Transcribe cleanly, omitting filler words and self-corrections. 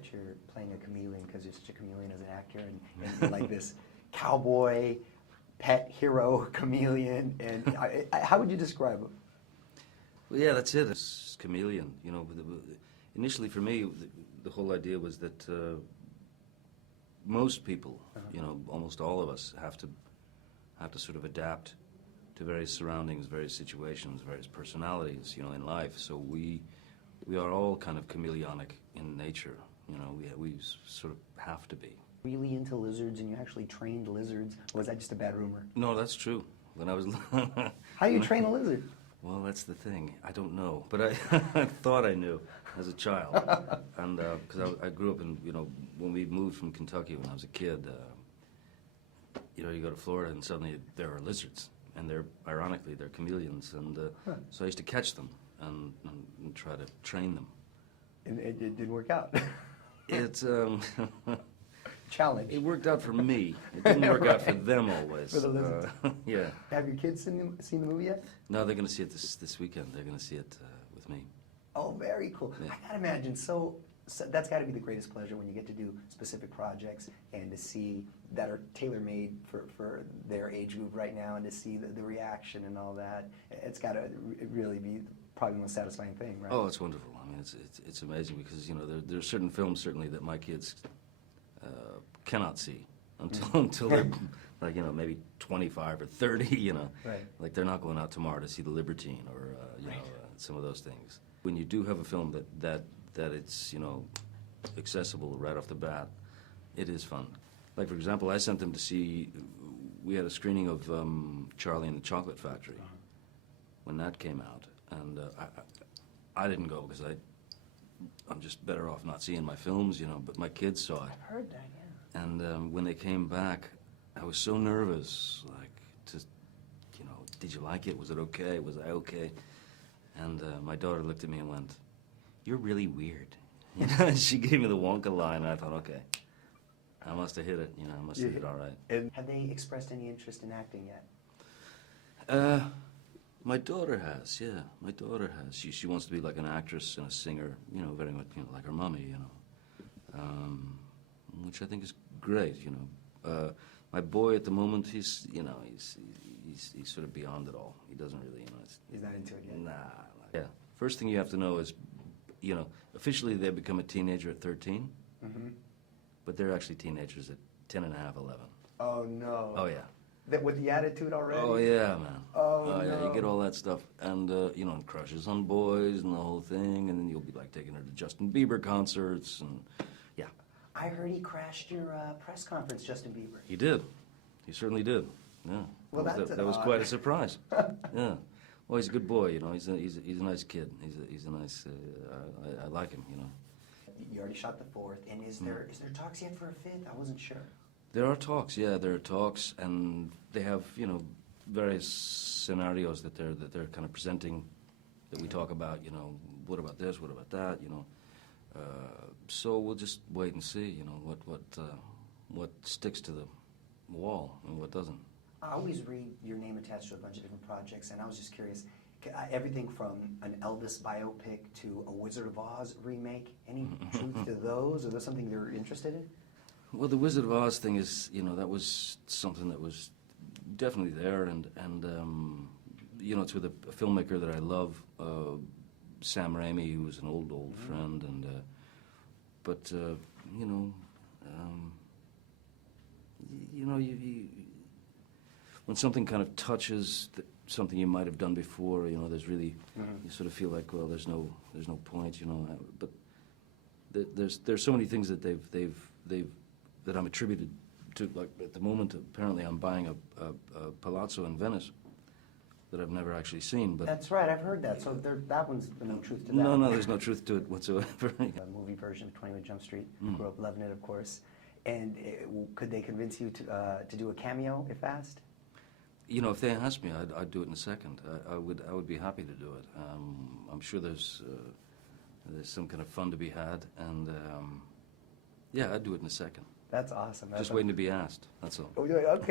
that you're playing a chameleon because you're such a chameleon as an actor, and you're like this cowboy, pet hero chameleon. And how would you describe him? Well, yeah, that's it. It's chameleon. You know, initially for me, the whole idea was that most people, you know, almost all of us, have to sort of adapt to various surroundings, various situations, various personalities, you know, in life. So we are all kind of chameleonic in nature. You know, we sort of have to be. Really into lizards, and you actually trained lizards, or was that just a bad rumor? No, that's true. When I was How do you train a lizard? Well, that's the thing. I don't know, but I thought I knew as a child, and because I grew up in, you know, when we moved from Kentucky when I was a kid, you know, you go to Florida and suddenly there are lizards, and ironically they're chameleons, and so I used to catch them and try to train them. And it didn't work out. It's challenge. It worked out for me. It didn't work out for them always. For the lizards. Yeah. Have your kids seen the movie yet? No, they're going to see it this weekend. They're going to see it with me. Oh, very cool. Yeah. I gotta imagine, so that's got to be the greatest pleasure when you get to do specific projects and to see that are tailor-made for their age group right now, and to see the reaction and all that. It's got to really be probably the most satisfying thing, right? Oh, it's wonderful. I mean, it's amazing because, you know, there are certain films certainly that my kids cannot see until they're like, you know, maybe 25 or 30, you know. Right. Like they're not going out tomorrow to see The Libertine or, you know, some of those things. When you do have a film that it's, you know, accessible right off the bat, it is fun. Like, for example, I sent them to see, we had a screening of Charlie and the Chocolate Factory when that came out, and I didn't go because I'm just better off not seeing my films, you know, but my kids saw it. I've heard that, yeah. And when they came back, I was so nervous, like, you know, did you like it? Was it okay? Was I okay? And my daughter looked at me and went, "You're really weird." You know, she gave me the Wonka line, and I thought, okay, I must have hit it, you know, I must have hit it all right. And have they expressed any interest in acting yet? My daughter has, yeah, my daughter has. She wants to be like an actress and a singer, you know, very much, you know, like her mommy, you know, which I think is great, you know. My boy at the moment, he's, you know, he's sort of beyond it all. He doesn't really, you know. He's not into it yet? Nah. Yeah. First thing you have to know is, you know, officially they become a teenager at 13, but they're actually teenagers at 10 and a half, 11. Oh, no. Oh, yeah. With the attitude already? Oh, yeah, man. Oh, no. Yeah, you get all that stuff. And, you know, and crushes on boys and the whole thing, and then you'll be, like, taking her to Justin Bieber concerts, and, yeah. I heard he crashed your press conference, Justin Bieber. He did. He certainly did. Yeah. Well, that was quite a surprise. Yeah. Well, he's a good boy, you know. He's a nice kid. He's a nice. I like him, you know. You already shot the fourth, and is there talks yet for a fifth? I wasn't sure. There are talks, yeah. There are talks, and they have, you know, various scenarios that they're kind of presenting, that we talk about. You know, what about this? What about that? You know. So we'll just wait and see. You know, what sticks to the wall and what doesn't. I always read your name attached to a bunch of different projects, and I was just curious, everything from an Elvis biopic to a Wizard of Oz remake, any truth to those? Are those something you're interested in? Well, the Wizard of Oz thing is, you know, that was something that was definitely there, and you know, it's with a filmmaker that I love, Sam Raimi, who was an old friend, and but you know, when something kind of touches something you might have done before, you know, there's really, you sort of feel like, well, there's no point, you know. But there's so many things that they've that I'm attributed to. Like at the moment, apparently, I'm buying a palazzo in Venice that I've never actually seen. But that's right, I've heard that. So that one's no truth to that. No, there's no truth to it whatsoever. A movie version of 21 Jump Street. Grew up loving it, of course. And could they convince you to do a cameo if asked? You know, if they asked me, I'd do it in a second. I would be happy to do it. I'm sure there's some kind of fun to be had, and yeah, I'd do it in a second. That's awesome. Just waiting to be asked. That's all. Okay.